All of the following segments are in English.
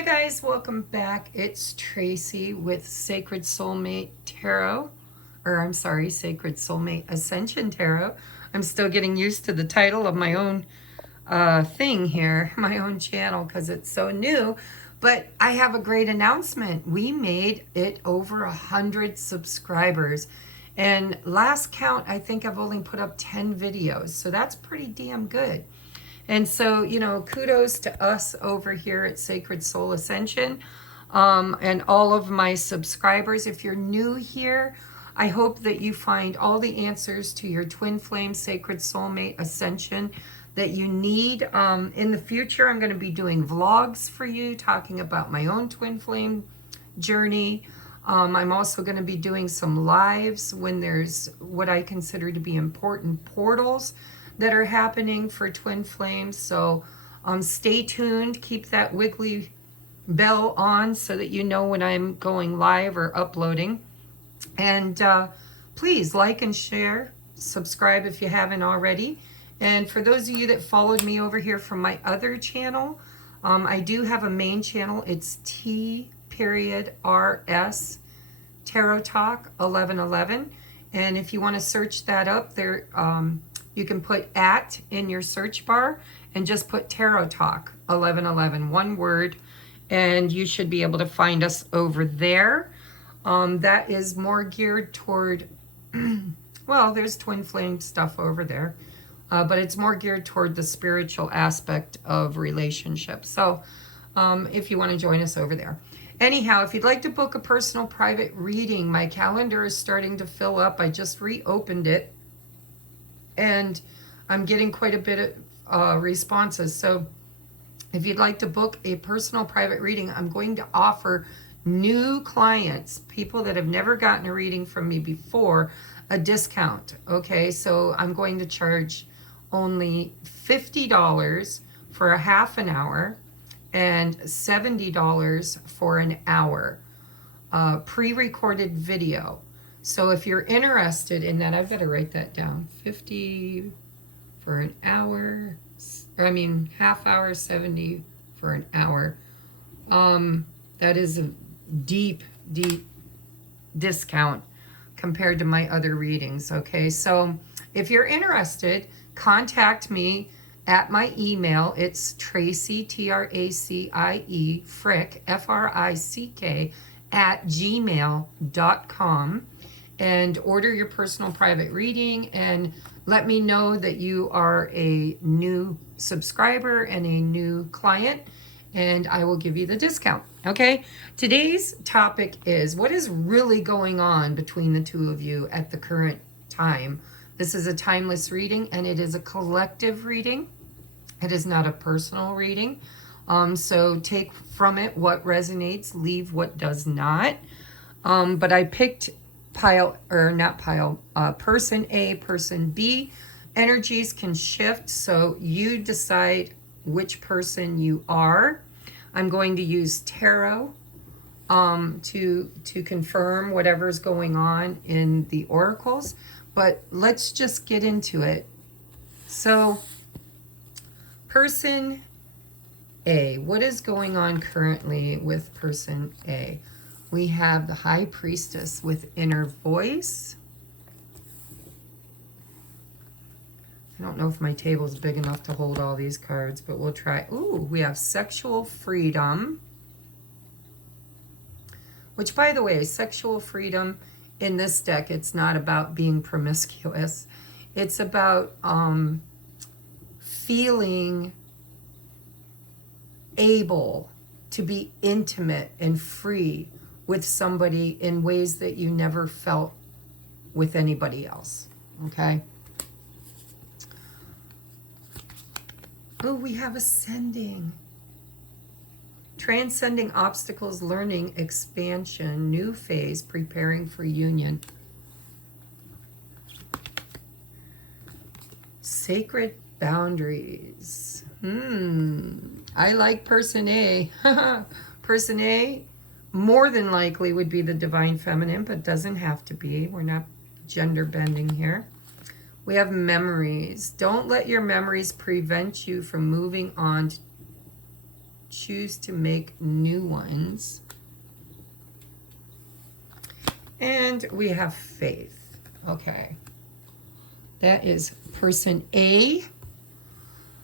Hi guys, welcome back. It's Tracy with Sacred Soulmate Tarot, or I'm sorry, Sacred Soulmate Ascension Tarot. I'm still getting used to the title of my own thing here, my own channel, because it's so new. But I have a great announcement. We made it over 100 subscribers. And last count, I think I've only put up 10 videos. So that's pretty damn good. And so, you know, kudos to us over here at Sacred Soul Ascension and all of my subscribers. If you're new here, I hope that you find all the answers to your twin flame Sacred Soulmate Ascension that you need. In the future, I'm going to be doing vlogs for you, talking about my own twin flame journey. I'm also going to be doing some lives when there's what I consider to be important portals that are happening for twin flames. So stay tuned, keep that wiggly bell on so that you know when I'm going live or uploading. And please like and share, subscribe if you haven't already. And for those of you that followed me over here from my other channel, I do have a main channel. It's T.RS Tarot Talk 1111. And if you want to search that up there, you can put @ in your search bar and just put Tarot Talk 1111, one word, and you should be able to find us over there. That is more geared toward, well, there's twin flame stuff over there, but it's more geared toward the spiritual aspect of relationships. So if you want to join us over there. Anyhow, if you'd like to book a personal private reading, my calendar is starting to fill up. I just reopened it. And I'm getting quite a bit of responses. So if you'd like to book a personal private reading, I'm going to offer new clients, people that have never gotten a reading from me before, a discount. Okay, so I'm going to charge only $50 for a half an hour and $70 for an hour pre-recorded video. So if you're interested in that, I've got to write that down. 50 for an hour, half hour, 70 for an hour. That is a deep, deep discount compared to my other readings, okay? So if you're interested, contact me at my email. It's Tracie, T-R-A-C-I-E, Frick, F-R-I-C-K, @gmail.com. and order your personal private reading and let me know that you are a new subscriber and a new client, and I will give you the discount. Okay, today's topic is what is really going on between the two of you at the current time. This is a timeless reading and it is a collective reading. It is not a personal reading. So take from it what resonates, leave what does not. But I picked person A, person B. Energies can shift, so you decide which person you are. I'm going to use tarot to confirm whatever's going on in the oracles, but let's just get into it. So person A, what is going on currently with person A? We have the High Priestess with inner voice. I don't know if my table is big enough to hold all these cards, but we'll try. Ooh, we have sexual freedom. Which, by the way, sexual freedom in this deck, it's not about being promiscuous. It's about feeling able to be intimate and free with somebody in ways that you never felt with anybody else, okay? Oh, we have ascending. Transcending obstacles, learning, expansion, new phase, preparing for union. Sacred boundaries. I like person A. Person A more than likely would be the divine feminine, but doesn't have to be. We're not gender bending here. We have memories. Don't let your memories prevent you from moving on choose to make new ones. And we have faith. Okay. That is person A.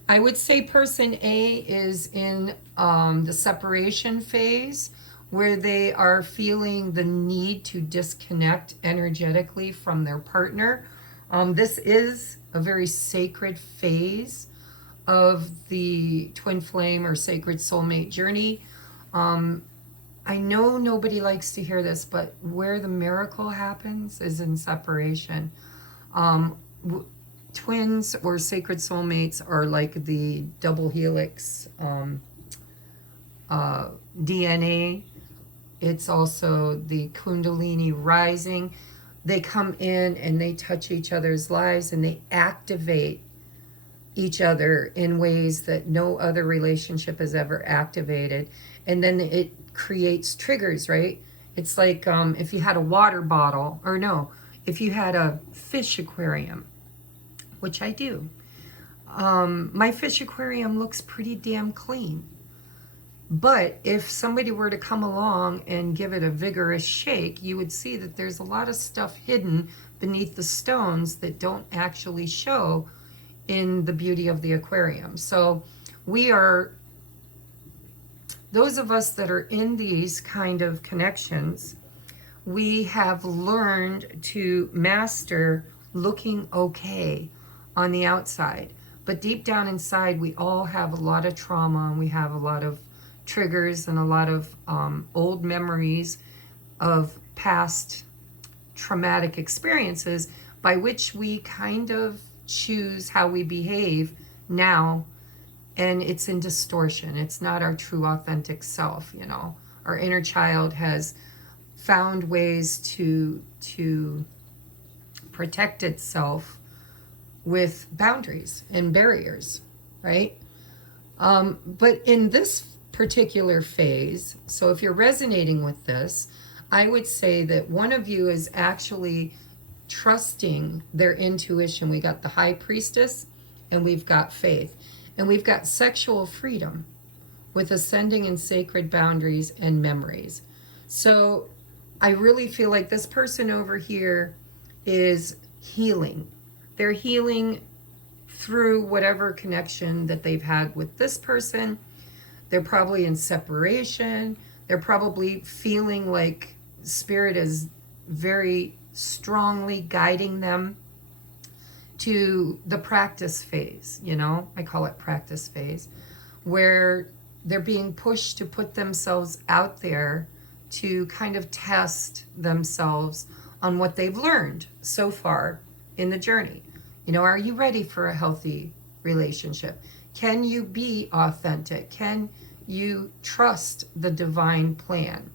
I would say person A is in the separation phase, where they are feeling the need to disconnect energetically from their partner. This is a very sacred phase of the twin flame or sacred soulmate journey. I know nobody likes to hear this, but where the miracle happens is in separation. Twins or sacred soulmates are like the double helix DNA. It's also the Kundalini rising. They come in and they touch each other's lives and they activate each other in ways that no other relationship has ever activated. And then it creates triggers, right? It's like if you had a water bottle, or no, if you had a fish aquarium, which I do. My fish aquarium looks pretty damn clean. But if somebody were to come along and give it a vigorous shake, you would see that there's a lot of stuff hidden beneath the stones that don't actually show in the beauty of the aquarium. So we are, those of us that are in these kind of connections, we have learned to master looking okay on the outside. But deep down inside, we all have a lot of trauma, and we have a lot of triggers and a lot of old memories of past traumatic experiences by which we kind of choose how we behave now, and it's in distortion. It's not our true authentic self, you know. Our inner child has found ways to protect itself with boundaries and barriers, right? But in this particular phase, so if you're resonating with this, I would say that one of you is actually trusting their intuition. We got the high priestess and we've got faith, and we've got sexual freedom with ascending and sacred boundaries and memories. So I really feel like this person over here is healing. They're healing through whatever connection that they've had with this person. They're probably in separation. They're probably feeling like Spirit is very strongly guiding them to the practice phase, you know, I call it practice phase, where they're being pushed to put themselves out there to kind of test themselves on what they've learned so far in the journey. You know, are you ready for a healthy relationship? Can you be authentic? Can you trust the divine plan?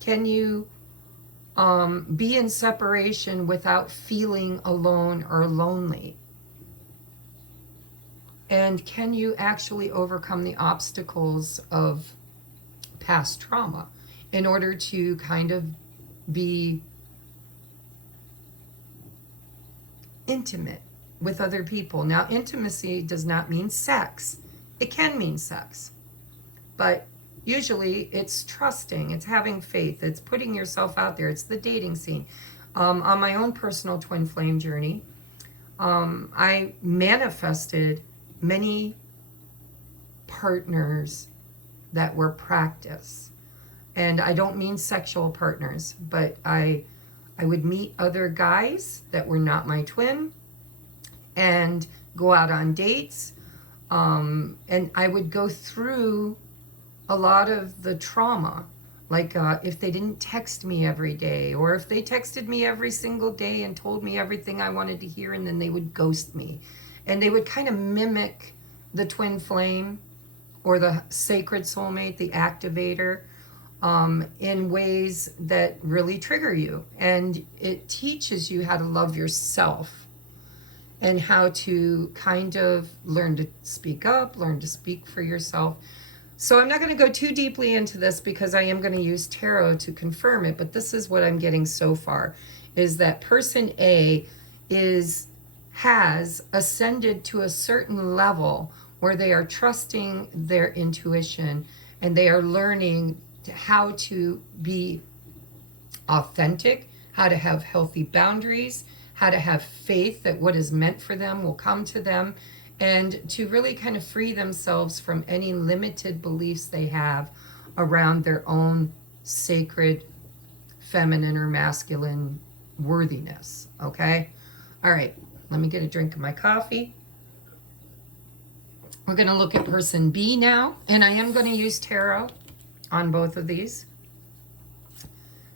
Can you be in separation without feeling alone or lonely? And can you actually overcome the obstacles of past trauma in order to kind of be intimate with other people? Now, intimacy does not mean sex. It can mean sex, but usually it's trusting, it's having faith, it's putting yourself out there, it's the dating scene. On my own personal twin flame journey, I manifested many partners that were practice. And I don't mean sexual partners, but I would meet other guys that were not my twin and go out on dates. And I would go through a lot of the trauma, like if they didn't text me every day, or if they texted me every single day and told me everything I wanted to hear, and then they would ghost me. And they would kind of mimic the twin flame or the sacred soulmate, the activator, in ways that really trigger you. And it teaches you how to love yourself and how to kind of learn to speak up, learn to speak for yourself. So I'm not going to go too deeply into this because I am going to use tarot to confirm it, but this is what I'm getting so far, is that person A has ascended to a certain level where they are trusting their intuition and they are learning how to be authentic, how to have healthy boundaries, how to have faith that what is meant for them will come to them, and to really kind of free themselves from any limited beliefs they have around their own sacred feminine or masculine worthiness. Okay? All right, let me get a drink of my coffee. We're going to look at person B now, and I am going to use tarot on both of these.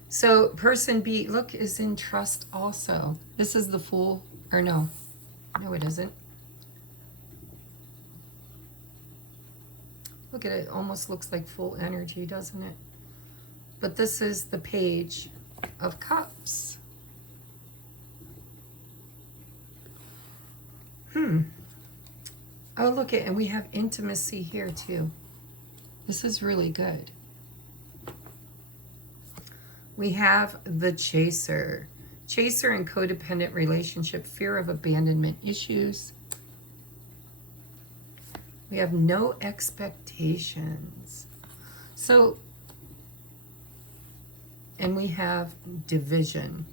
So person B, look, is in trust also. This is the Fool, or no it isn't. Look at it, almost looks like full energy, doesn't it? But this is the Page of Cups. Oh, look at, and we have intimacy here too. This is really good. We have the Chaser. Chaser and codependent relationship, fear of abandonment issues. We have no expectations. So, and we have division.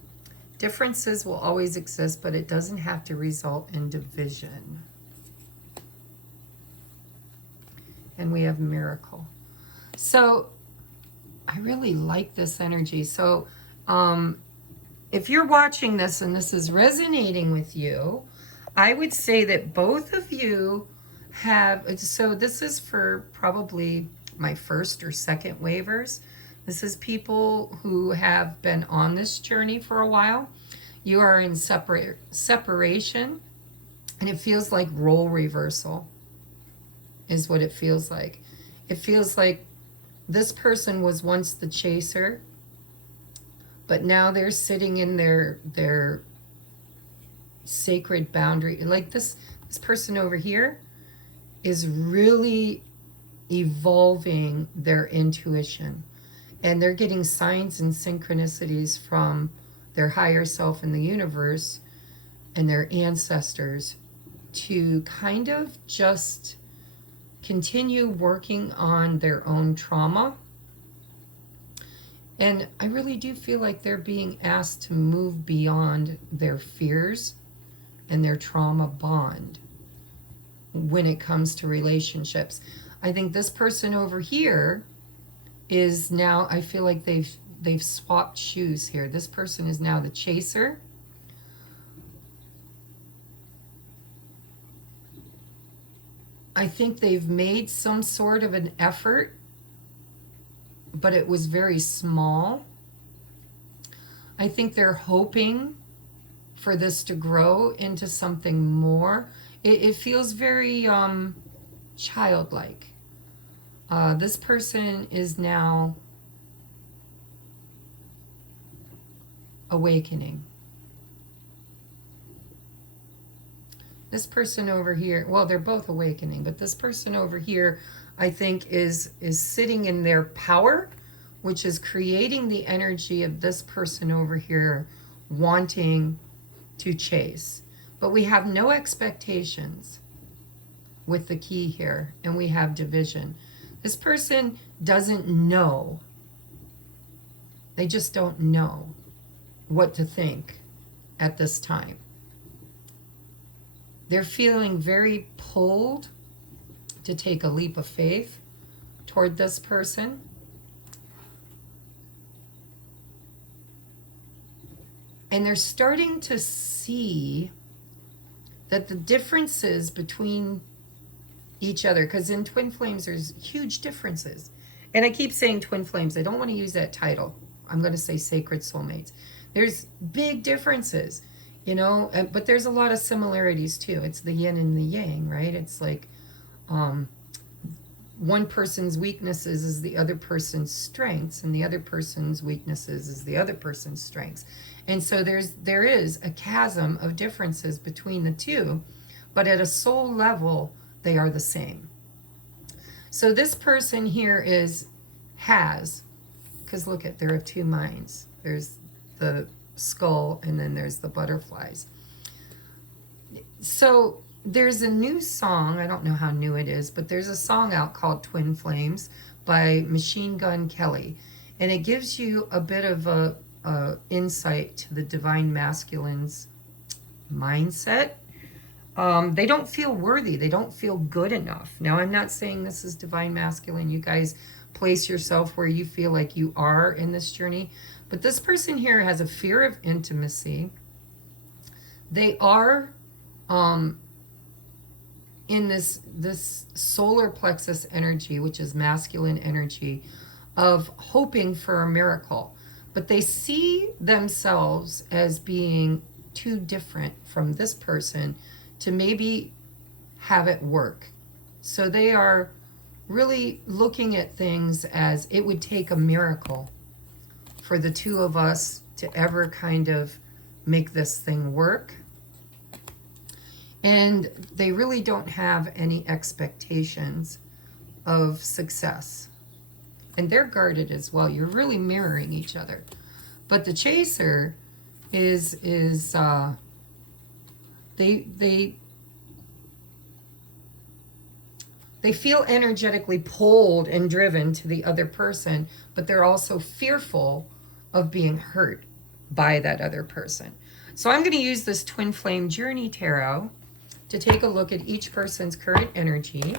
Differences will always exist, but it doesn't have to result in division. And we have miracle. So I really like this energy. So if you're watching this and this is resonating with you, I would say that both of you have, so this is for probably my first or second waivers. This is people who have been on this journey for a while. You are in separation, and it feels like role reversal is what it feels like. It feels like this person was once the chaser, but now they're sitting in their sacred boundary. Like this person over here is really evolving their intuition, and they're getting signs and synchronicities from their higher self in the universe and their ancestors to kind of just continue working on their own trauma. And I really do feel like they're being asked to move beyond their fears and their trauma bond when it comes to relationships. I think this person over here is now, I feel like they've swapped shoes here. This person is now the chaser. I think they've made some sort of an effort, but it was very small. I think they're hoping for this to grow into something more. It feels very childlike. This person is now awakening. This person over here, well, they're both awakening, but this person over here, I think, is sitting in their power, which is creating the energy of this person over here wanting to chase. But we have no expectations with the key here, and we have division. This person doesn't know. They just don't know what to think at this time. They're feeling very pulled to take a leap of faith toward this person. And they're starting to see that the differences between each other, because in twin flames there's huge differences. And I keep saying twin flames. I don't want to use that title. I'm going to say sacred soulmates. There's big differences. You know, but there's a lot of similarities too. It's the yin and the yang, right? It's like one person's weaknesses is the other person's strengths, and the other person's weaknesses is the other person's strengths. And so there is a chasm of differences between the two, but at a soul level, they are the same. So this person here has, because look at, there are two minds. There's the skull, and then there's the butterflies. So there's a new song, I don't know how new it is, but there's a song out called Twin Flames by Machine Gun Kelly. And it gives you a bit of a insight to the divine masculine's mindset. They don't feel worthy. They don't feel good enough. Now, I'm not saying this is divine masculine. You guys place yourself where you feel like you are in this journey. But this person here has a fear of intimacy. They are in this solar plexus energy, which is masculine energy, of hoping for a miracle. But they see themselves as being too different from this person to maybe have it work. So they are really looking at things as it would take a miracle for the two of us to ever kind of make this thing work. And they really don't have any expectations of success. And they're guarded as well. You're really mirroring each other. But the chaser is they feel energetically pulled and driven to the other person, but they're also fearful of being hurt by that other person. So I'm going to use this Twin Flame Journey Tarot to take a look at each person's current energy.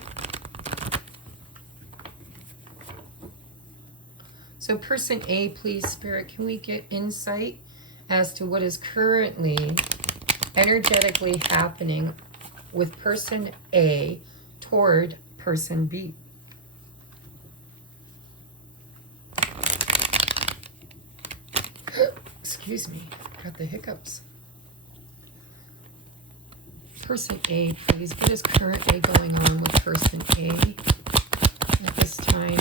So person A, please, Spirit, can we get insight as to what is currently energetically happening with person A toward person B? Excuse me, got the hiccups. Person A, please, what is currently going on with person A at this time?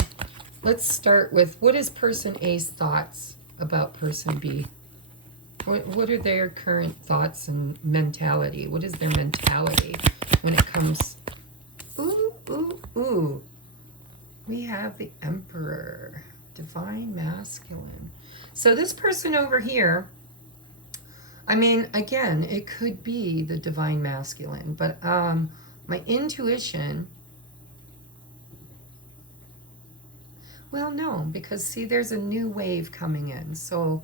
Let's start with, what is person A's thoughts about person B? What are their current thoughts and mentality? What is their mentality when it comes? Ooh, ooh, ooh. We have the Emperor, divine masculine. So this person over here, I mean, again, it could be the divine masculine, but my intuition, well, no, because see, there's a new wave coming in. So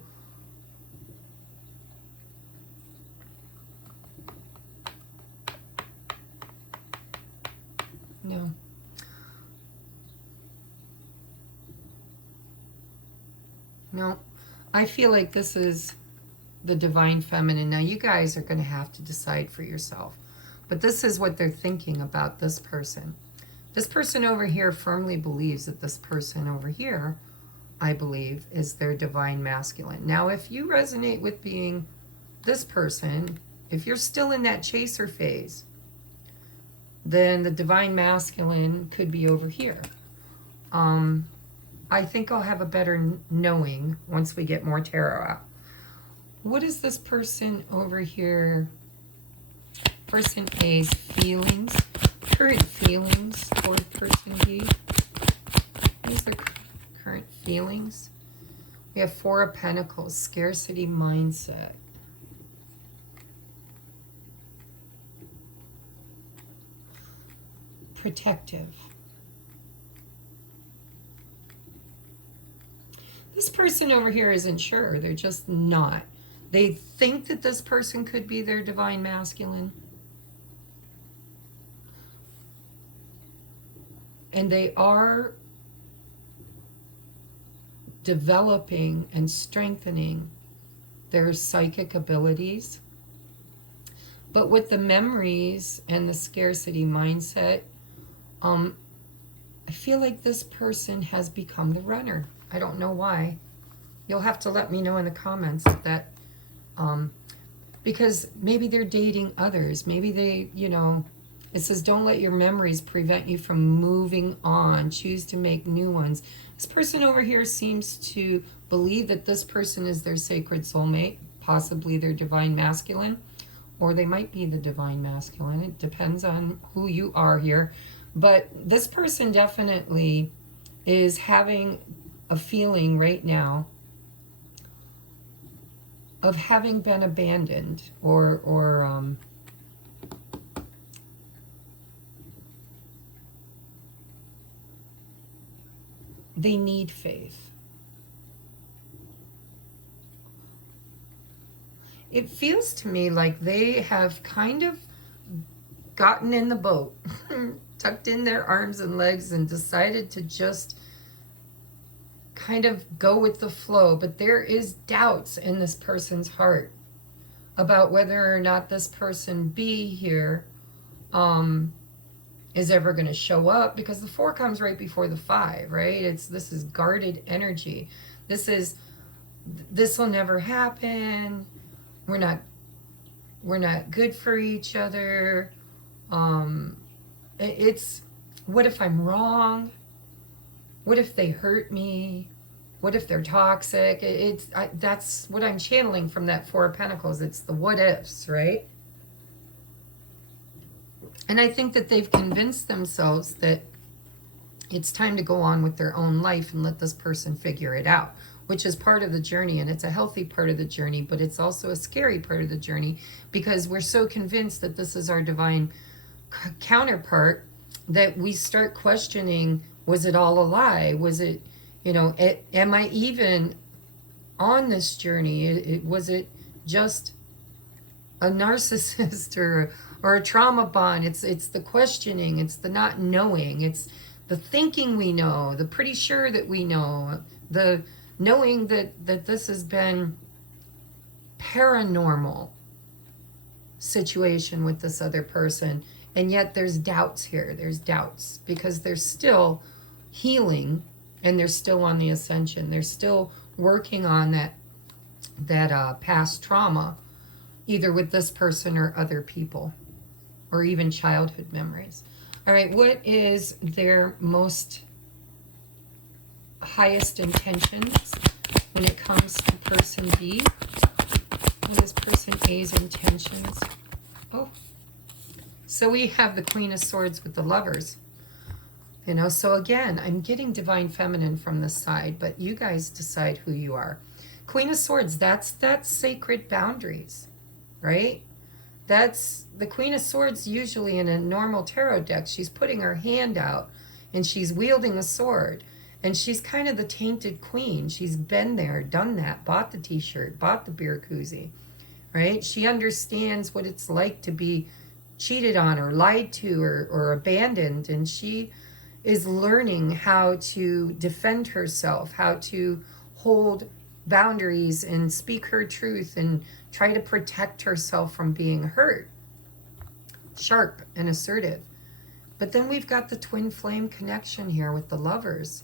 no. No, I feel like this is the divine feminine. Now, you guys are going to have to decide for yourself. But this is what they're thinking about this person. This person over here firmly believes that this person over here, I believe, is their divine masculine. Now, if you resonate with being this person, if you're still in that chaser phase, then the divine masculine could be over here. I think I'll have a better knowing once we get more tarot out. What is this person over here, person A's feelings, current feelings toward person B? What is their current feelings? We have Four of Pentacles, scarcity mindset. Protective. This person over here isn't sure. They're just not. They think that this person could be their divine masculine. And they are developing and strengthening their psychic abilities. But with the memories and the scarcity mindset, I feel like this person has become the runner. I don't know why. You'll have to let me know in the comments if that, because maybe they're dating others. Maybe they, you know, it says don't let your memories prevent you from moving on. Choose to make new ones. This person over here seems to believe that this person is their sacred soulmate, possibly their divine masculine, or they might be the divine masculine. It depends on who you are here. But this person definitely is having a feeling right now of having been abandoned or they need faith. It feels to me like they have kind of gotten in the boat, tucked in their arms and legs, and decided to just kind of go with the flow. But there is doubts in this person's heart about whether or not this person B here is ever going to show up, because the 4 comes right before the 5, right? This is guarded energy. This will never happen. We're not good for each other. It's, what if I'm wrong? What if they hurt me? What if they're toxic? That's what I'm channeling from that 4 of Pentacles. It's the what ifs, right? And I think that they've convinced themselves that it's time to go on with their own life and let this person figure it out, which is part of the journey. And it's a healthy part of the journey, but it's also a scary part of the journey, because we're so convinced that this is our divine counterpart that we start questioning, was it all a lie? Was it, am I even on this journey? Was it just a narcissist or a trauma bond? It's the questioning, it's the not knowing, it's the thinking we know, the pretty sure that we know, the knowing that this has been paranormal situation with this other person. And yet there's doubts here. There's doubts because they're still healing and they're still on the ascension. They're still working on that past trauma, either with this person or other people, or even childhood memories. All right, what is their most highest intentions when it comes to person B? What is person A's intentions? Oh, so we have the Queen of Swords with the Lovers. So again, I'm getting Divine Feminine from this side, but you guys decide who you are. Queen of Swords, that's sacred boundaries, right? That's the Queen of Swords. Usually in a normal tarot deck, she's putting her hand out and she's wielding a sword. And she's kind of the tainted queen. She's been there, done that, bought the t-shirt, bought the beer koozie, right? She understands what it's like to be cheated on or lied to or abandoned. And she is learning how to defend herself, how to hold boundaries and speak her truth and try to protect herself from being hurt. Sharp and assertive. But then we've got the twin flame connection here with the Lovers.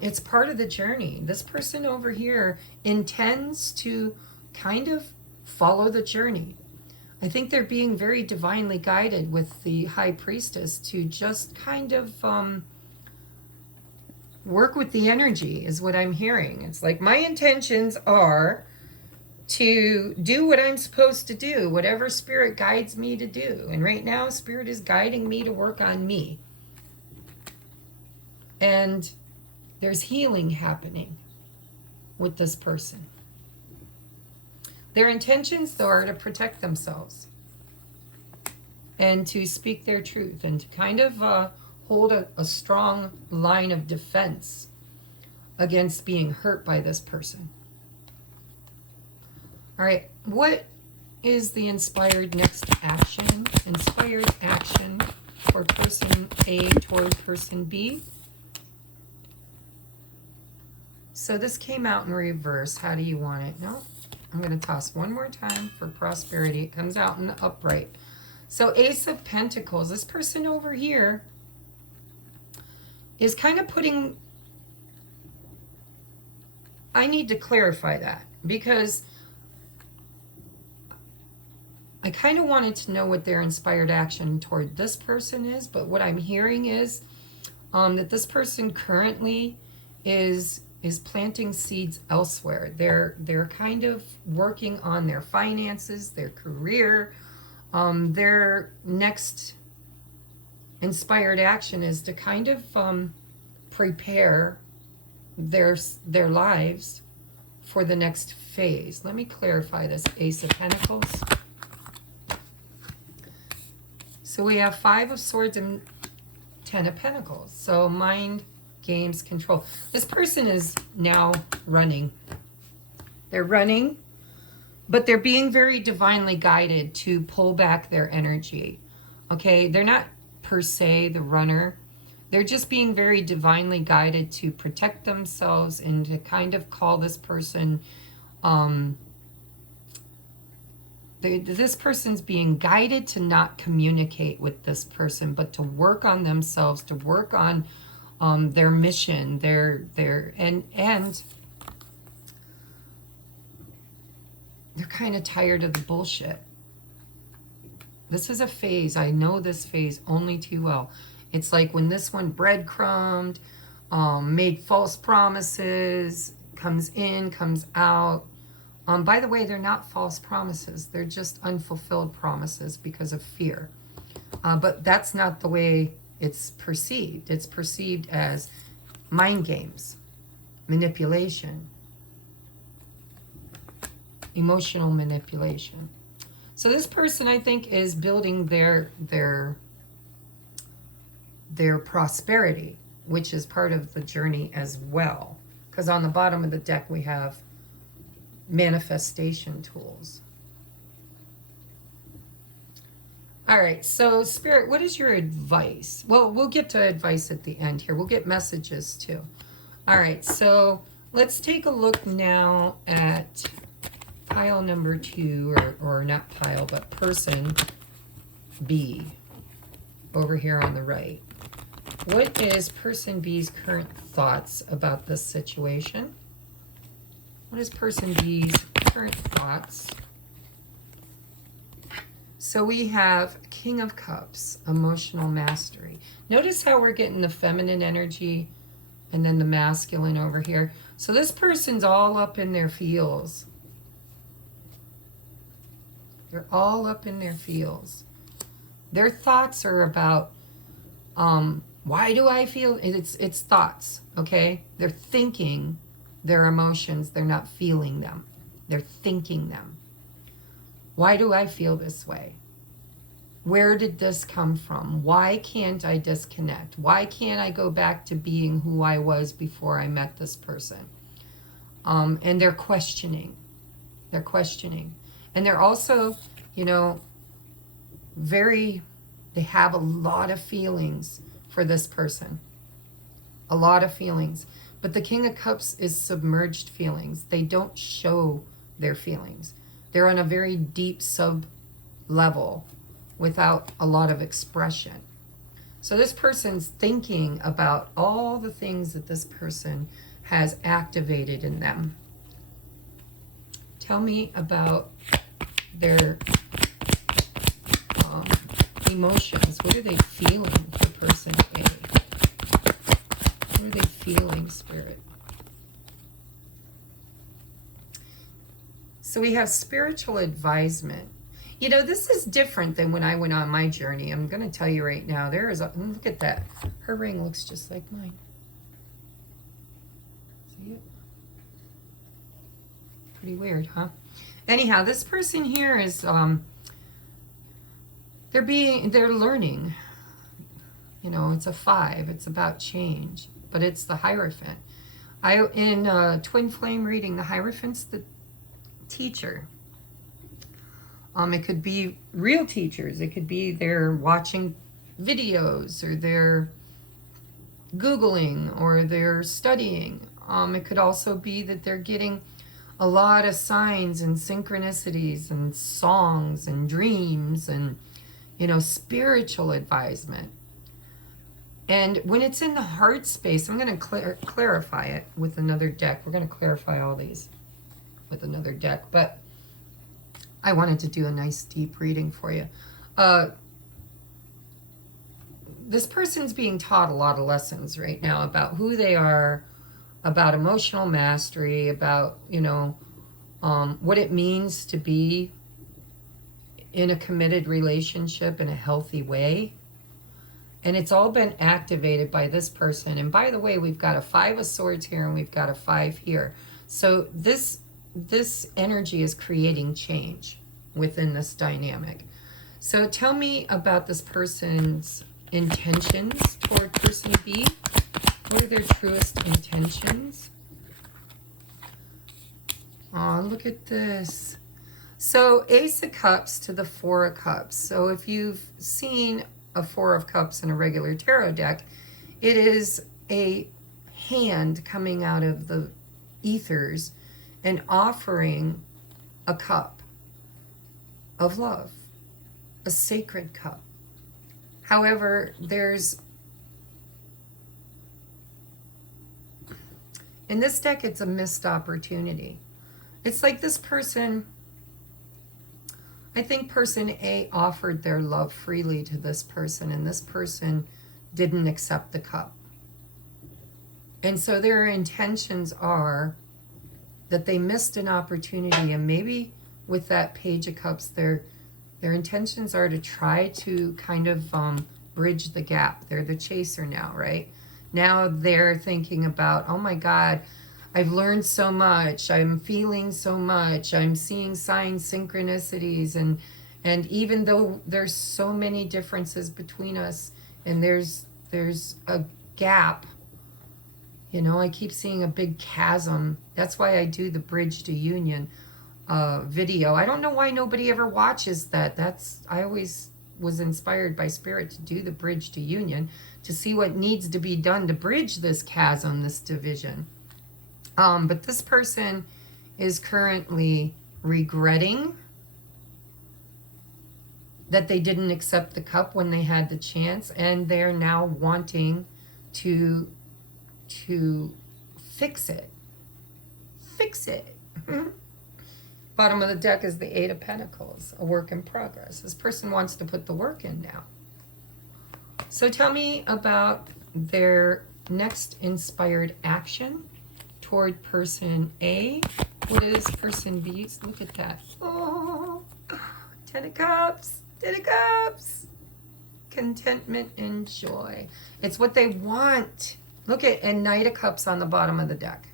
It's part of the journey. This person over here intends to kind of follow the journey. I think they're being very divinely guided with the High Priestess to just kind of work with the energy, is what I'm hearing. It's like, my intentions are to do what I'm supposed to do, whatever Spirit guides me to do. And right now, Spirit is guiding me to work on me. And there's healing happening with this person. Their intentions, though, are to protect themselves and to speak their truth and to kind of hold a strong line of defense against being hurt by this person. All right, what is the inspired next action? Inspired action for person A toward person B. So this came out in reverse. How do you want it? No, I'm going to toss one more time for prosperity. It comes out in the upright. So Ace of Pentacles, this person over here is kind of putting, I need to clarify that because I kind of wanted to know what their inspired action toward this person is, but what I'm hearing is that this person currently is planting seeds elsewhere. They're kind of working on their finances, their career. Their next inspired action is to kind of prepare their lives for the next phase. Let me clarify this. Ace of Pentacles. So we have 5 of Swords and 10 of Pentacles. So mind games control. This person is now running. They're running, but they're being very divinely guided to pull back their energy. Okay, they're not per se the runner. They're just being very divinely guided to protect themselves and to kind of call this person, this person's being guided to not communicate with this person, but to work on themselves, to work on their mission, and they're kind of tired of the bullshit. This is a phase. I know this phase only too well. It's like when this one breadcrumbed, made false promises, comes in, comes out. By the way, they're not false promises. They're just unfulfilled promises because of fear. But that's not the way it's perceived. It's perceived as mind games, manipulation, emotional manipulation. So this person, I think, is building their prosperity, which is part of the journey as well. Because on the bottom of the deck, we have manifestation tools. All right, so Spirit, what is your advice? Well, we'll get to advice at the end here. We'll get messages too. All right, so let's take a look now at pile number 2, or not pile, but person B over here on the right. What is person B's current thoughts about this situation? What is person B's current thoughts? So we have King of Cups, emotional mastery. Notice how we're getting the feminine energy and then the masculine over here. So this person's all up in their feels. They're all up in their feels. Their thoughts are about, why do I feel? It's thoughts, okay? They're thinking their emotions. They're not feeling them. They're thinking them. Why do I feel this way? Where did this come from? Why can't I disconnect? Why can't I go back to being who I was before I met this person? And they're questioning. They're questioning. And they're also, you know, they have a lot of feelings for this person. A lot of feelings. But the King of Cups is submerged feelings. They don't show their feelings. They're on a very deep sub-level without a lot of expression. So this person's thinking about all the things that this person has activated in them. Tell me about their emotions. What are they feeling for person A? What are they feeling, Spirit? So we have spiritual advisement. You know, this is different than when I went on my journey. I'm going to tell you right now. There is a, look at that. Her ring looks just like mine. See it? Pretty weird, huh? Anyhow, this person here is, they're learning. You know, it's a 5. It's about change. But it's the Hierophant. In Twin Flame reading, the Hierophant's the teacher. It could be real teachers. It could be they're watching videos, or they're Googling, or they're studying. It could also be that they're getting a lot of signs and synchronicities and songs and dreams and, you know, spiritual advisement. And when it's in the heart space, I'm going to clarify it with another deck. We're going to clarify all these with another deck, but I wanted to do a nice deep reading for you. This person's being taught a lot of lessons right now about who they are, about emotional mastery, about, you know, what it means to be in a committed relationship in a healthy way. And it's all been activated by this person. And by the way, we've got a 5 of Swords here and we've got a 5 here. So this energy is creating change within this dynamic. So tell me about this person's intentions toward person B. What are their truest intentions? Oh, look at this. So Ace of Cups to the Four of Cups. So if you've seen a Four of Cups in a regular tarot deck, it is a hand coming out of the ethers and offering a cup of love, a sacred cup. However, in this deck, it's a missed opportunity. It's like this person, I think person A offered their love freely to this person, and this person didn't accept the cup. And so their intentions are that they missed an opportunity, and maybe with that Page of Cups, their intentions are to try to kind of bridge the gap. They're the chaser now, right? Now they're thinking about, oh my God, I've learned so much. I'm feeling so much. I'm seeing signs, synchronicities, and even though there's so many differences between us, and there's a gap, you know, I keep seeing a big chasm. That's why I do the Bridge to Union video. I don't know why nobody ever watches that. I always was inspired by Spirit to do the Bridge to Union, to see what needs to be done to bridge this chasm, this division. But this person is currently regretting that they didn't accept the cup when they had the chance, and they're now wanting to fix it. Fix it. Bottom of the deck is the Eight of Pentacles, a work in progress. This person wants to put the work in now. So tell me about their next inspired action toward person A. What is person B? Look at that. Oh, Ten of Cups. Ten of Cups. Contentment and joy. It's what they want. Look at, and Knight of Cups on the bottom of the deck.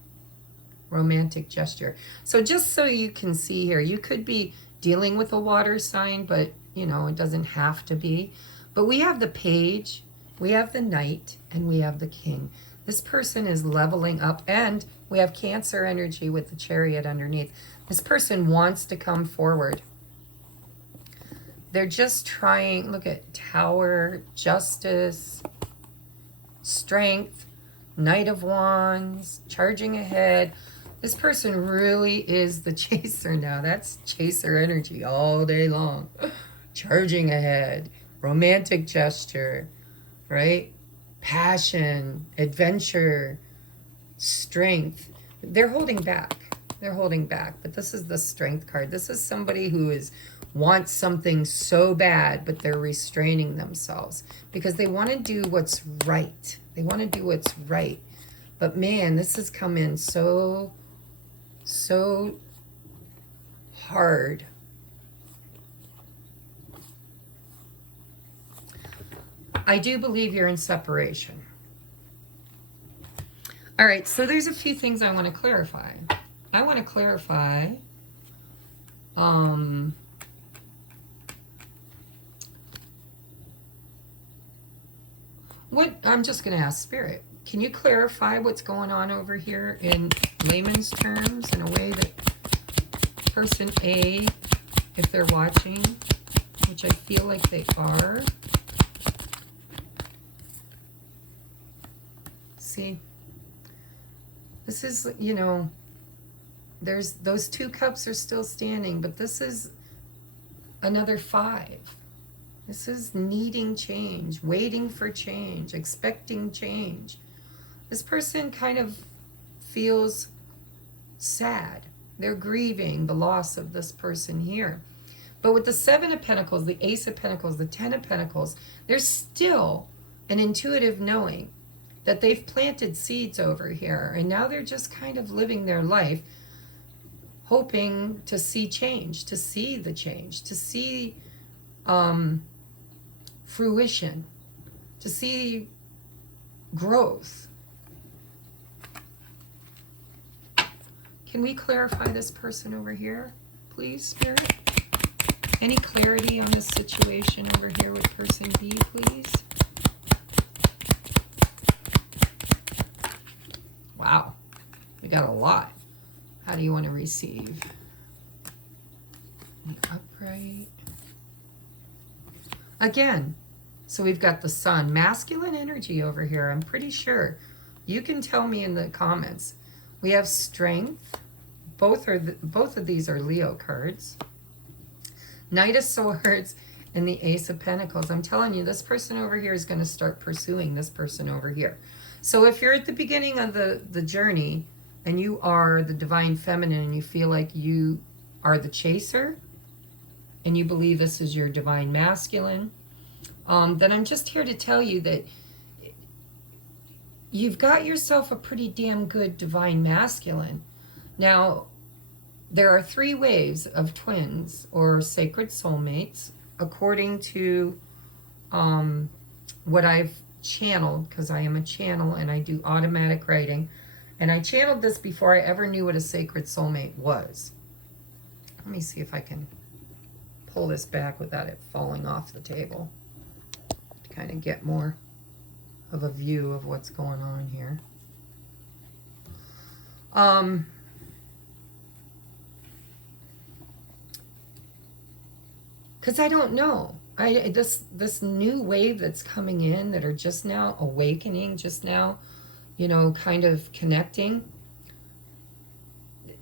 Romantic gesture. So just so you can see here, you could be dealing with a water sign, but you know, it doesn't have to be. But we have the Page, we have the Knight, and we have the King. This person is leveling up, and we have Cancer energy with the Chariot underneath. This person wants to come forward. They're just trying, look at Tower, Justice, Strength, Knight of Wands, charging ahead. This person really is the chaser now. That's chaser energy all day long. Charging ahead, romantic gesture, right? Passion, adventure, strength. They're holding back. They're holding back. But this is the Strength card. This is somebody who wants something so bad, but they're restraining themselves because they want to do what's right. They want to do what's right. But man, this has come in so hard. I do believe you're in separation. All right, so there's a few things I want to clarify. I want to clarify what I'm just going to ask Spirit. Can you clarify what's going on over here in layman's terms, in a way that person A, if they're watching, which I feel like they are. See, this is, you know, there's those two cups are still standing, but this is another 5. This is needing change, waiting for change, expecting change. This person kind of feels sad. They're grieving the loss of this person here. But with the 7 of Pentacles, the Ace of Pentacles, the 10 of Pentacles, there's still an intuitive knowing that they've planted seeds over here. And now they're just kind of living their life, hoping to see change, to see the change, to see fruition, to see growth. Can we clarify this person over here, please, Spirit? Any clarity on this situation over here with person B, please? Wow, we got a lot. How do you want to receive? The upright. Again, so we've got the sun. Masculine energy over here, I'm pretty sure. You can tell me in the comments. We have strength. Both of these are Leo cards. Knight of Swords and the Ace of Pentacles. I'm telling you, this person over here is going to start pursuing this person over here. So if you're at the beginning of the journey and you are the divine feminine and you feel like you are the chaser and you believe this is your divine masculine, then I'm just here to tell you that you've got yourself a pretty damn good divine masculine. Now, there are 3 waves of twins or sacred soulmates, according to what I've channeled, because I am a channel and I do automatic writing. And I channeled this before I ever knew what a sacred soulmate was. Let me see if I can pull this back without it falling off the table to kind of get more of a view of what's going on here. Because I don't know. This new wave that's coming in that are just now awakening, just now, you know, kind of connecting.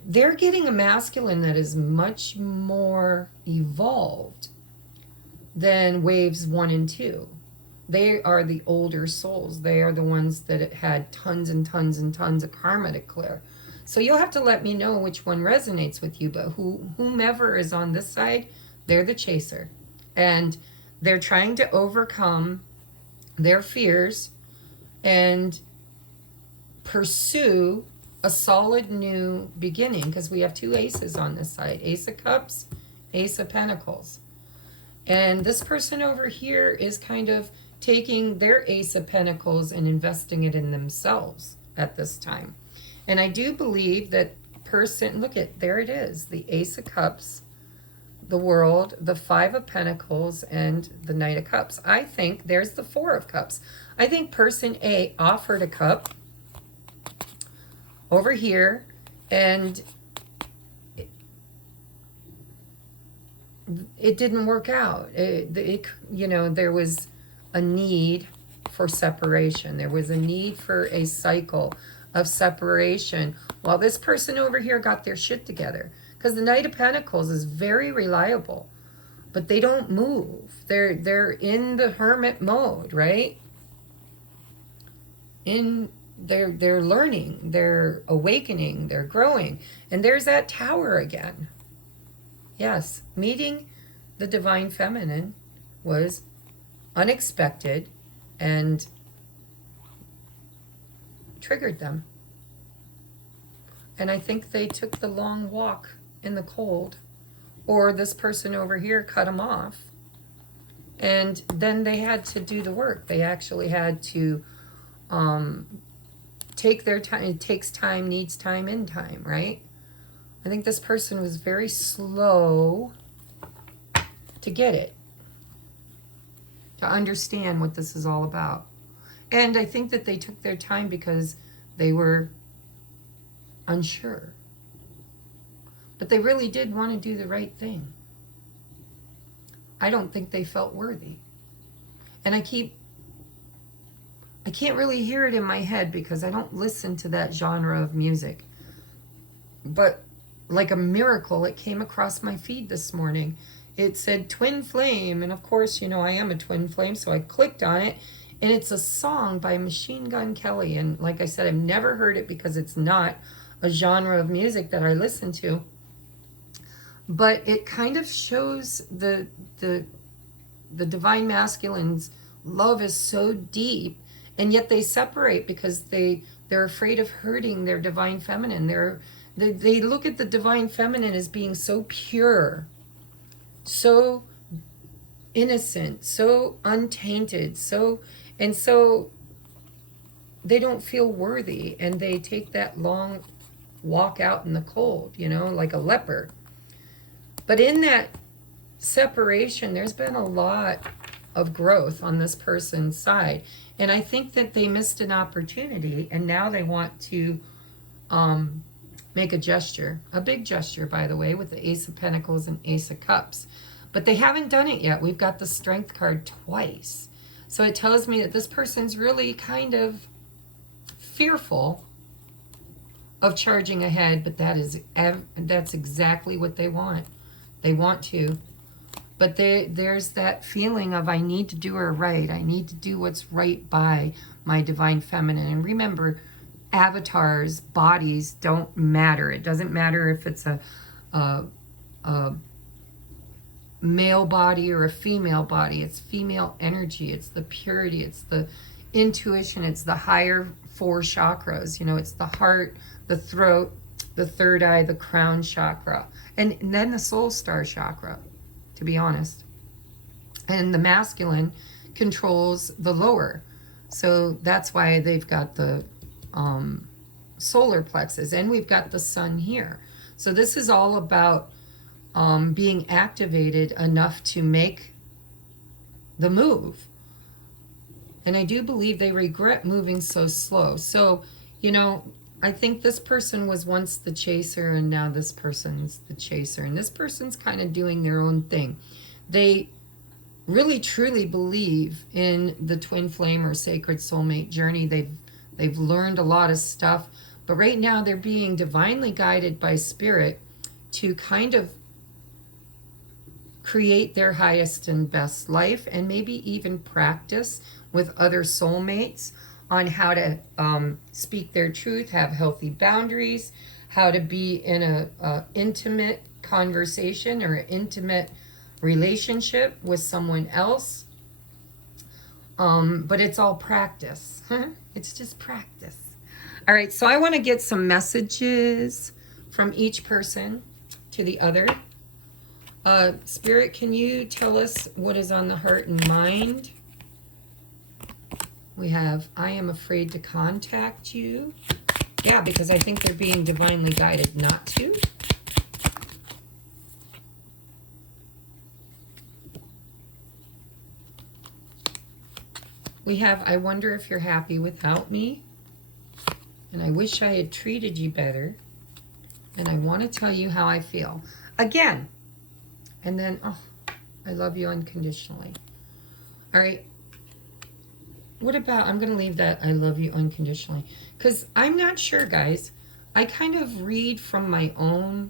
They're getting a masculine that is much more evolved than waves 1 and 2. They are the older souls. They are the ones that had tons and tons and tons of karma to clear. So you'll have to let me know which one resonates with you, but whomever is on this side, they're the chaser. And they're trying to overcome their fears and pursue a solid new beginning, because we have 2 aces on this side. Ace of Cups, Ace of Pentacles. And this person over here is kind of taking their Ace of Pentacles and investing it in themselves at this time. And I do believe that person, look at, there it is, the Ace of Cups, the World, the 5 of Pentacles, and the Knight of Cups. I think there's the 4 of Cups. I think person A offered a cup over here, and it didn't work out. You know, there was a need for separation. There was a need for a cycle of separation while this person over here got their shit together. Because the Knight of Pentacles is very reliable, but they don't move. They're in the hermit mode, right? They're learning, they're awakening, they're growing. And there's that Tower again. Yes, meeting the divine feminine was unexpected and triggered them. And I think they took the long walk in the cold, or this person over here cut them off, and then they had to do the work. They actually had to take their time. It takes time, needs time, in time, right? I think this person was very slow to get it, to understand what this is all about. And I think that they took their time because they were unsure. But they really did want to do the right thing. I don't think they felt worthy. And I can't really hear it in my head because I don't listen to that genre of music. But like a miracle, it came across my feed this morning. It said Twin Flame, and of course, you know, I am a twin flame, so I clicked on it, and it's a song by Machine Gun Kelly. And like I said, I've never heard it because it's not a genre of music that I listen to. But it kind of shows the divine masculine's love is so deep, and yet they separate because they're afraid of hurting their divine feminine. They look at the divine feminine as being so pure, so innocent, so untainted, so they don't feel worthy, and they take that long walk out in the cold, you know, like a leper. But in that separation, there's been a lot of growth on this person's side. And I think that they missed an opportunity, and now they want to make a gesture, a big gesture, by the way, with the Ace of Pentacles and Ace of Cups. But they haven't done it yet. We've got the Strength card twice. So it tells me that this person's really kind of fearful of charging ahead, but that's exactly what they want. They want to. But there's that feeling of, I need to do her right. I need to do what's right by my divine feminine. And remember, avatars, bodies don't matter. It doesn't matter if it's a male body or a female body. It's female energy. It's the purity. It's the intuition. It's the higher 4 chakras. You know, it's the heart, the throat, the third eye, the crown chakra, and then the soul star chakra, to be honest. And the masculine controls the lower. So that's why they've got the solar plexus, and we've got the sun here. So this is all about being activated enough to make the move. And I do believe they regret moving so slow. So, you know, I think this person was once the chaser, and now this person's the chaser. And this person's kind of doing their own thing. They really truly believe in the twin flame or sacred soulmate journey. They've learned a lot of stuff, but right now they're being divinely guided by spirit to kind of create their highest and best life, and maybe even practice with other soulmates on how to speak their truth, have healthy boundaries, how to be in a intimate conversation or an intimate relationship with someone else. But it's all practice. It's just practice. All right, so I want to get some messages from each person to the other. Spirit, can you tell us what is on the heart and mind? We have, I am afraid to contact you. Yeah, because I think they're being divinely guided not to. We have, I wonder if you're happy without me. And I wish I had treated you better. And I want to tell you how I feel. Again. And then, oh, I love you unconditionally. All right. What about, I'm going to leave that I love you unconditionally. Because I'm not sure, guys. I kind of read from my own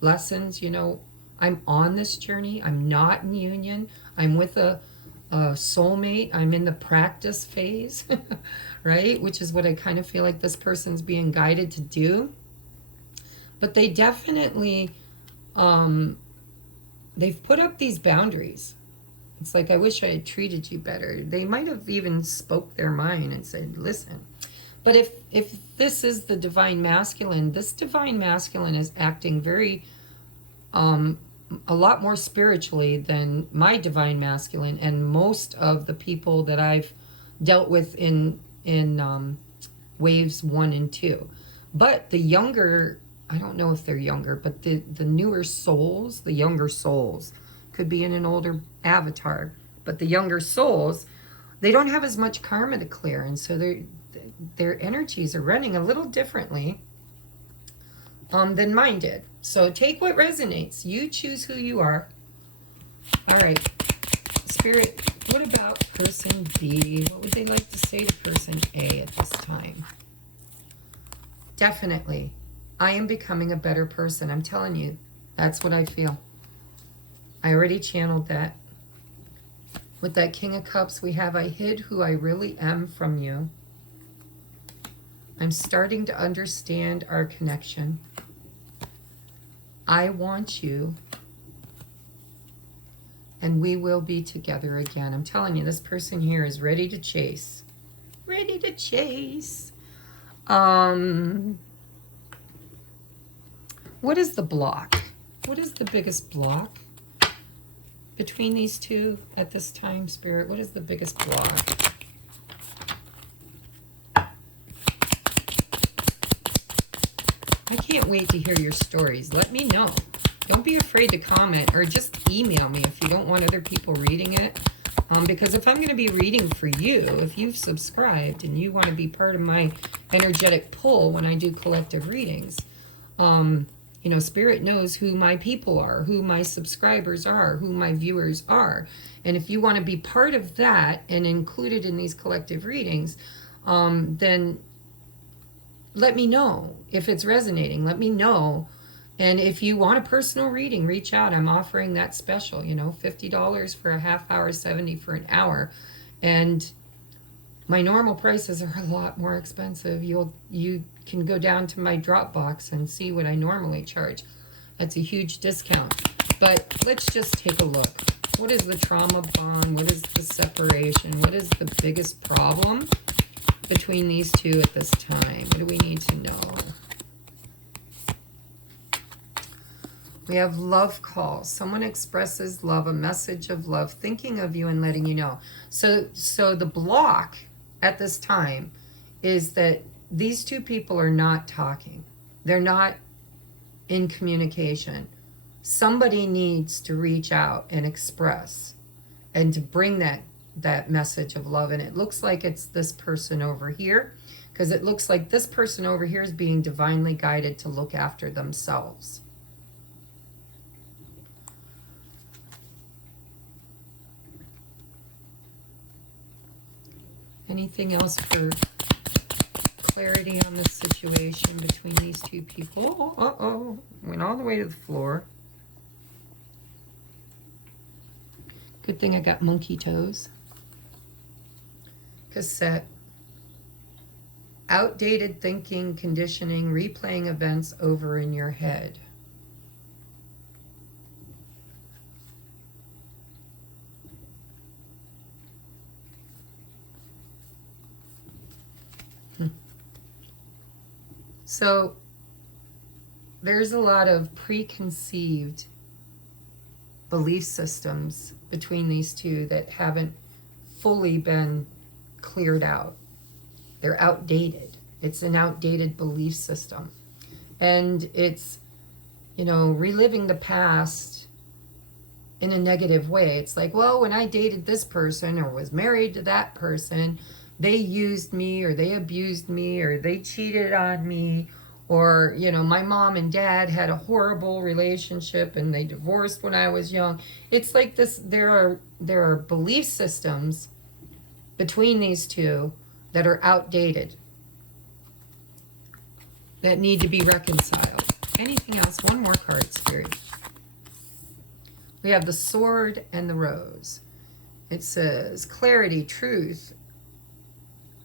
lessons. You know, I'm on this journey. I'm not in union. I'm with a soulmate. I'm in the practice phase, right? Which is what I kind of feel like this person's being guided to do. But they definitely, they've put up these boundaries. It's like, I wish I had treated you better. They might have even spoke their mind and said, listen. But if this is the divine masculine, this divine masculine is acting very, a lot more spiritually than my divine masculine and most of the people that I've dealt with in waves 1 and 2. But the younger, I don't know if they're younger, but the newer souls, the younger souls, could be in an older avatar, but the younger souls, they don't have as much karma to clear, and so their energies are running a little differently than mine did. So take what resonates. You choose who you are. All right, Spirit, what about person B? What would they like to say to person A at this time? Definitely, I am becoming a better person. I'm telling you, that's what I feel. I already channeled that. With that King of Cups, we have, I hid who I really am from you. I'm starting to understand our connection. I want you. And we will be together again. I'm telling you, this person here is ready to chase. Ready to chase. What is the block? What is the biggest block between these two at this time, Spirit? What is the biggest block? I can't wait to hear your stories. Let me know. Don't be afraid to comment or just email me if you don't want other people reading it. Because if I'm going to be reading for you, if you've subscribed and you want to be part of my energetic pull when I do collective readings. You know, Spirit knows who my people are, who my subscribers are, who my viewers are. And if you want to be part of that and included in these collective readings, then let me know if it's resonating. Let me know. And if you want a personal reading, reach out. I'm offering that special, you know, $50 for a half hour, $70 for an hour. And my normal prices are a lot more expensive. You can go down to my Dropbox and see what I normally charge. That's a huge discount. But let's just take a look. What is the trauma bond? What is the separation? What is the biggest problem between these two at this time? What do we need to know? We have love call. Someone expresses love, a message of love, thinking of you and letting you know. So the block at this time is that these two people are not talking. They're not in communication. Somebody needs to reach out and express and to bring that message of love. And it looks like it's this person over here, because it looks like this person over here is being divinely guided to look after themselves. Anything else for clarity on this situation between these two people? Uh-oh, went all the way to the floor. Good thing I got monkey toes. Cassette. Outdated thinking, conditioning, replaying events over in your head. So there's a lot of preconceived belief systems between these two that haven't fully been cleared out. They're outdated. It's an outdated belief system. And it's, you know, reliving the past in a negative way. It's like, well, when I dated this person or was married to that person, they used me or they abused me or they cheated on me, or, you know, my mom and dad had a horrible relationship and they divorced when I was young. It's like this, there are belief systems between these two that are outdated, that need to be reconciled. Anything else? One more card, Spirit. We have the Sword and the Rose. It says clarity, truth,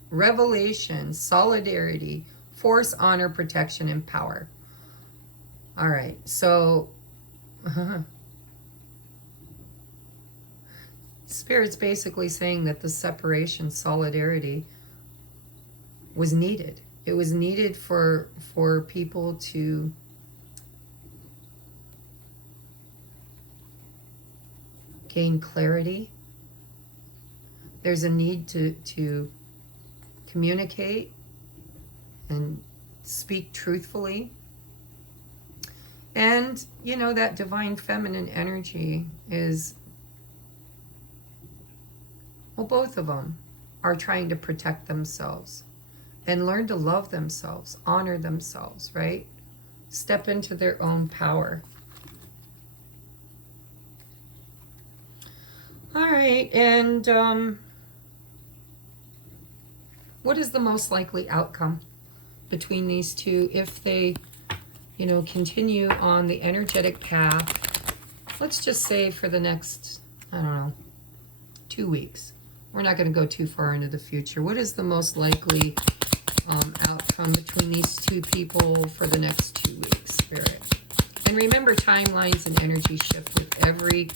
revelation, solidarity, force, honor, protection, and power. All right, so Spirit's basically saying that the separation, solidarity, was needed. It was needed for people to gain clarity. There's a need to communicate and speak truthfully. And, you know, that divine feminine energy is, well, both of them are trying to protect themselves and learn to love themselves, honor themselves, right? Step into their own power. All right, and what is the most likely outcome between these two if they, you know, continue on the energetic path? Let's just say for the next, I don't know, 2 weeks. We're not going to go too far into the future. What is the most likely outcome between these two people for the next 2 weeks, Spirit? And remember, timelines and energy shift with every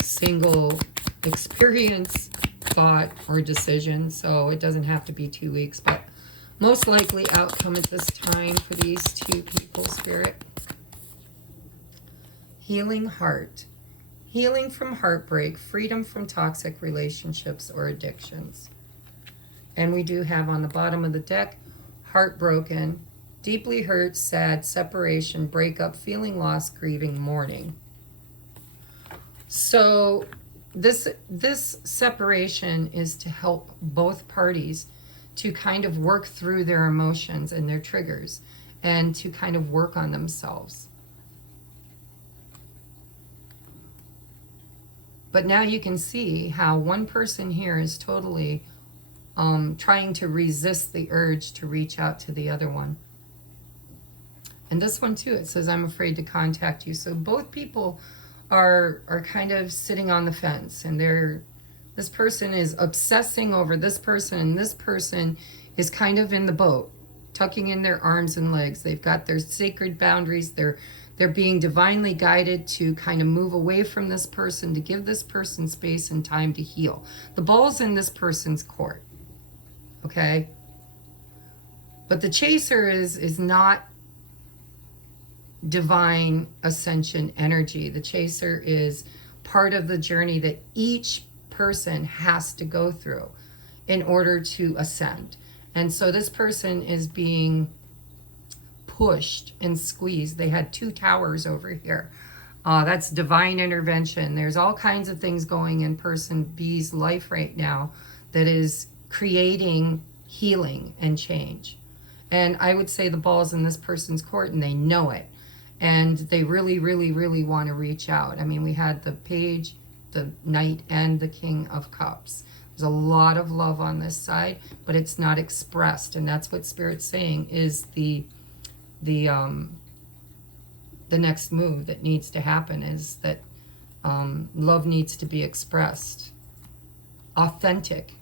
single experience, thought, or decision. So it doesn't have to be 2 weeks, but most likely outcome at this time for these two people, Spirit. Healing heart. Healing from heartbreak, freedom from toxic relationships or addictions. And we do have on the bottom of the deck, heartbroken, deeply hurt, sad, separation, breakup, feeling lost, grieving, mourning. So this separation is to help both parties to kind of work through their emotions and their triggers and to kind of work on themselves. But now you can see how one person here is totally trying to resist the urge to reach out to the other one. And this one too, it says, I'm afraid to contact you. So both people are kind of sitting on the fence, and this person is obsessing over this person, and this person is kind of in the boat, tucking in their arms and legs. They've got their sacred boundaries. They're being divinely guided to kind of move away from this person, to give this person space and time to heal. The ball's in this person's court, okay? But the chaser is not divine ascension energy. The chaser is part of the journey that each person has to go through in order to ascend. And so this person is being pushed and squeezed. They had 2 towers over here. That's divine intervention. There's all kinds of things going in person B's life right now that is creating healing and change. And I would say the ball's in this person's court, and they know it. And they really, really, really want to reach out. I mean, we had the Page, the Knight, and the King of Cups. There's a lot of love on this side, but it's not expressed. And that's what Spirit's saying is the next move that needs to happen, is that love needs to be expressed. Authentic,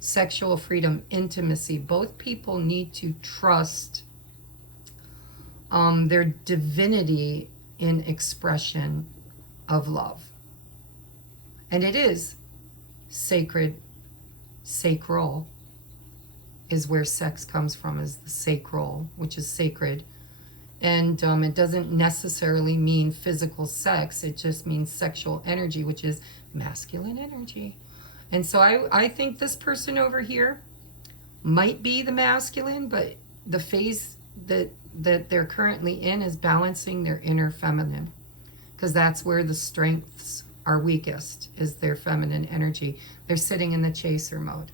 sexual freedom, intimacy. Both people need to trust their divinity in expression of love. And it is sacred. Sacral is where sex comes from, is the sacral, which is sacred. And it doesn't necessarily mean physical sex. It just means sexual energy, which is masculine energy. And so I think this person over here might be the masculine, but the phase that they're currently in is balancing their inner feminine, because that's where the strengths are weakest, is their feminine energy. They're sitting in the chaser mode.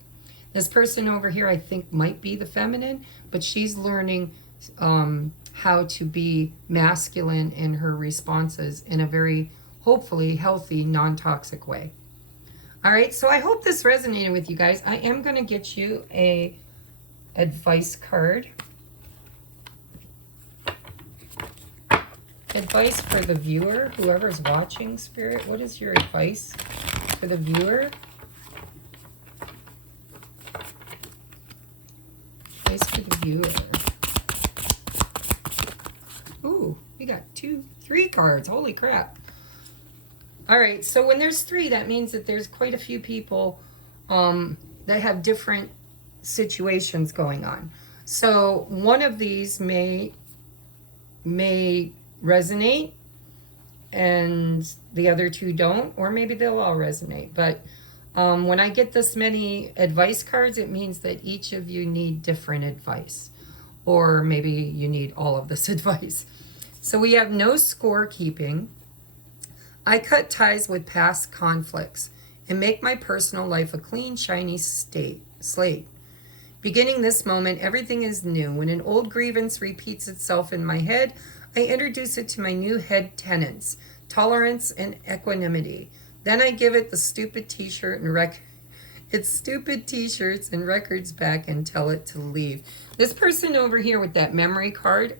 This person over here, I think, might be the feminine, but she's learning how to be masculine in her responses in a very, hopefully, healthy, non-toxic way. All right, so I hope this resonated with you guys. I am going to get you a advice card. Advice for the viewer, whoever's watching, Spirit. What is your advice for the viewer? Advice for the viewer. Ooh, we got 3 cards. Holy crap. All right, so when there's 3, that means that there's quite a few people that have different situations going on. So one of these may resonate and the other 2 don't, or maybe they'll all resonate. But when I get this many advice cards, it means that each of you need different advice, or maybe you need all of this advice. So we have no scorekeeping. I cut ties with past conflicts and make my personal life a clean, shiny slate. Beginning this moment, everything is new. When an old grievance repeats itself in my head, I introduce it to my new head tenants, tolerance and equanimity. Then I give it the stupid t-shirt and its stupid t-shirts and records back and tell it to leave. This person over here with that memory card,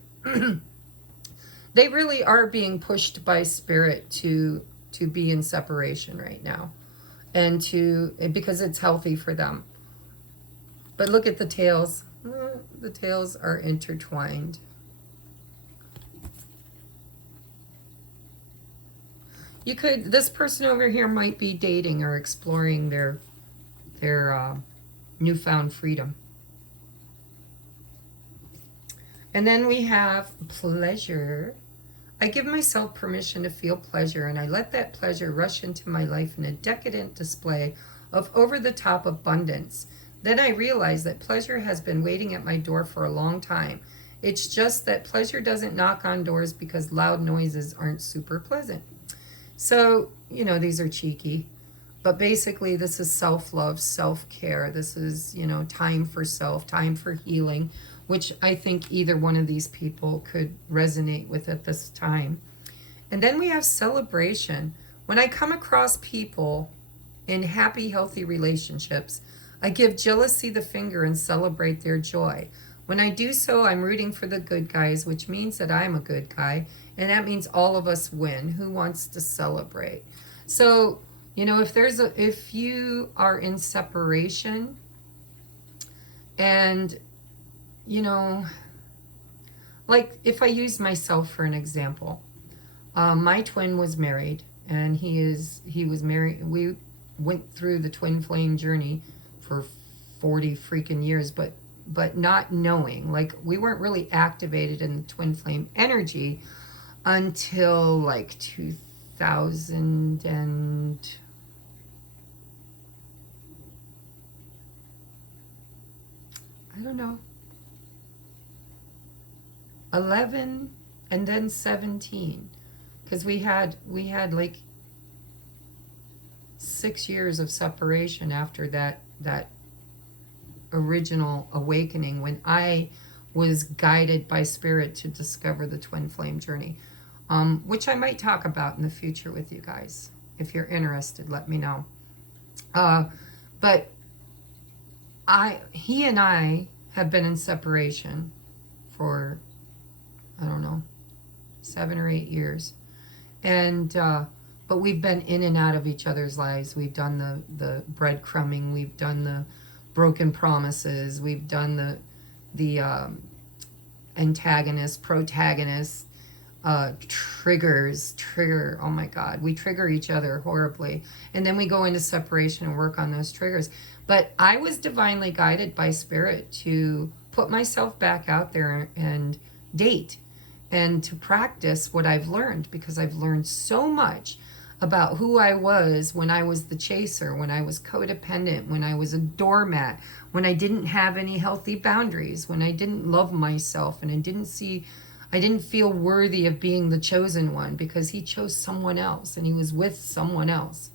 they really are being pushed by Spirit to be in separation right now, and because it's healthy for them. But look at the tails. The tails are intertwined. This person over here might be dating or exploring their newfound freedom. And then we have pleasure. I give myself permission to feel pleasure, and I let that pleasure rush into my life in a decadent display of over-the-top abundance. Then I realize that pleasure has been waiting at my door for a long time. It's just that pleasure doesn't knock on doors because loud noises aren't super pleasant. So, these are cheeky. But basically, this is self-love, self-care. This is, you know, time for self, time for healing, which I think either one of these people could resonate with at this time. And then we have celebration. When I come across people in happy, healthy relationships, I give jealousy the finger and celebrate their joy. When I do so, I'm rooting for the good guys, which means that I'm a good guy, and that means all of us win. Who wants to celebrate? So, you know, if you are in separation, and, you know, like if I use myself for an example, my twin was married, and he was married. We went through the twin flame journey for 40 freaking years, but not knowing, like we weren't really activated in the twin flame energy until like 2000 and I don't know, 11 and then 17, because we had like 6 years of separation after that original awakening, when I was guided by spirit to discover the twin flame journey, which I might talk about in the future with you guys. If you're interested, let me know. But he and I have been in separation for, I don't know, 7 or 8 years. And but we've been in and out of each other's lives. We've done the breadcrumbing. We've done the broken promises. We've done the antagonist, protagonist, trigger. Oh my God, we trigger each other horribly. And then we go into separation and work on those triggers. But I was divinely guided by spirit to put myself back out there and date and to practice what I've learned, because I've learned so much about who I was when I was the chaser, when I was codependent, when I was a doormat, when I didn't have any healthy boundaries, when I didn't love myself, and I didn't feel worthy of being the chosen one, because he chose someone else and he was with someone else.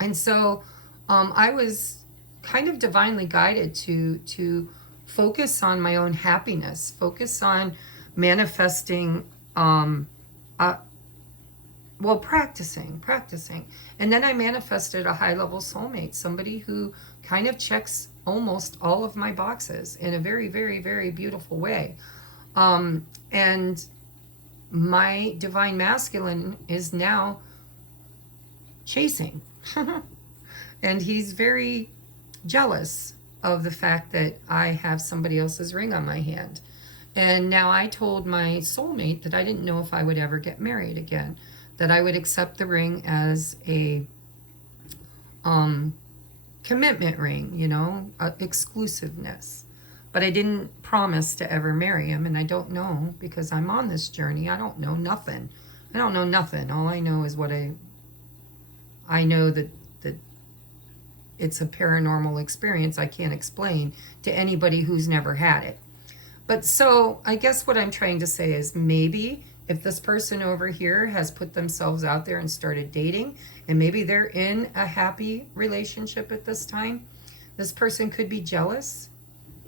And so I was kind of divinely guided to focus on my own happiness, focus on manifesting, practicing. And then I manifested a high-level soulmate, somebody who kind of checks almost all of my boxes in a very, very, very beautiful way. And my divine masculine is now chasing. And he's very jealous of the fact that I have somebody else's ring on my hand. And now I told my soulmate that I didn't know if I would ever get married again, that I would accept the ring as a commitment ring, you know, exclusiveness. But I didn't promise to ever marry him, and I don't know, because I'm on this journey. I don't know nothing. I don't know nothing. All I know is what I know, that it's a paranormal experience I can't explain to anybody who's never had it. But so I guess what I'm trying to say is, maybe if this person over here has put themselves out there and started dating, and maybe they're in a happy relationship at this time, this person could be jealous.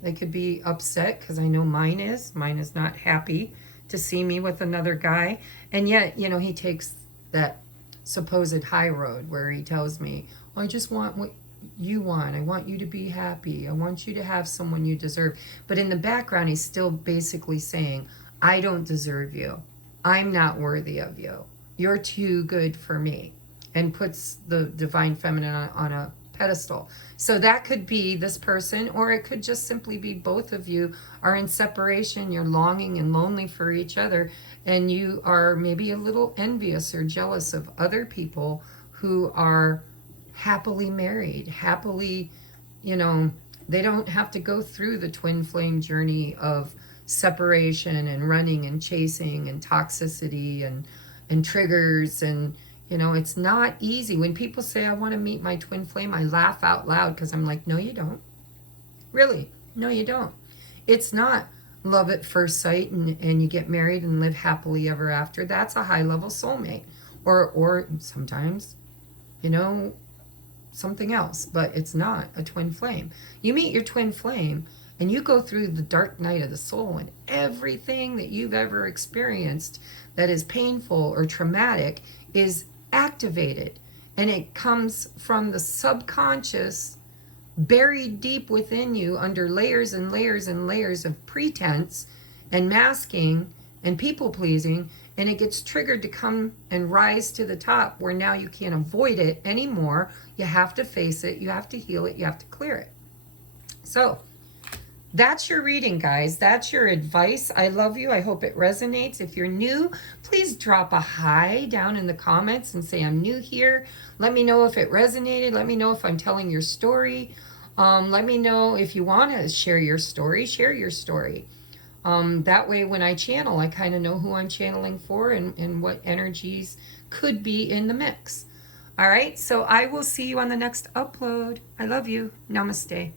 They could be upset, because I know mine is. Mine is not happy to see me with another guy. And yet, you know, he takes that supposed high road where he tells me, well, I just want what you want. I want you to be happy. I want you to have someone you deserve. But in the background, he's still basically saying, I don't deserve you. I'm not worthy of you. You're too good for me. And puts the divine feminine on a pedestal. So that could be this person, or it could just simply be both of you are in separation. You're longing and lonely for each other, and you are maybe a little envious or jealous of other people who are happily married, happily, you know, they don't have to go through the twin flame journey of separation and running and chasing and toxicity and triggers. And you know, it's not easy. When people say, I want to meet my twin flame, I laugh out loud, because I'm like, no, you don't. Really, no, you don't. It's not love at first sight and you get married and live happily ever after. That's a high-level soulmate. Or sometimes, you know, something else, but it's not a twin flame. You meet your twin flame and you go through the dark night of the soul, and everything that you've ever experienced that is painful or traumatic is activated, and it comes from the subconscious, buried deep within you under layers and layers and layers of pretense and masking and people pleasing, and it gets triggered to come and rise to the top, where now you can't avoid it anymore. You have to face it, you have to heal it, you have to clear it. So that's your reading, guys. That's your advice. I love you. I hope it resonates. If you're new, please drop a hi down in the comments and say, I'm new here. Let me know if it resonated. Let me know if I'm telling your story. Let me know if you want to share your story. Share your story. That way, when I channel, I kind of know who I'm channeling for and what energies could be in the mix. All right, so I will see you on the next upload. I love you. Namaste.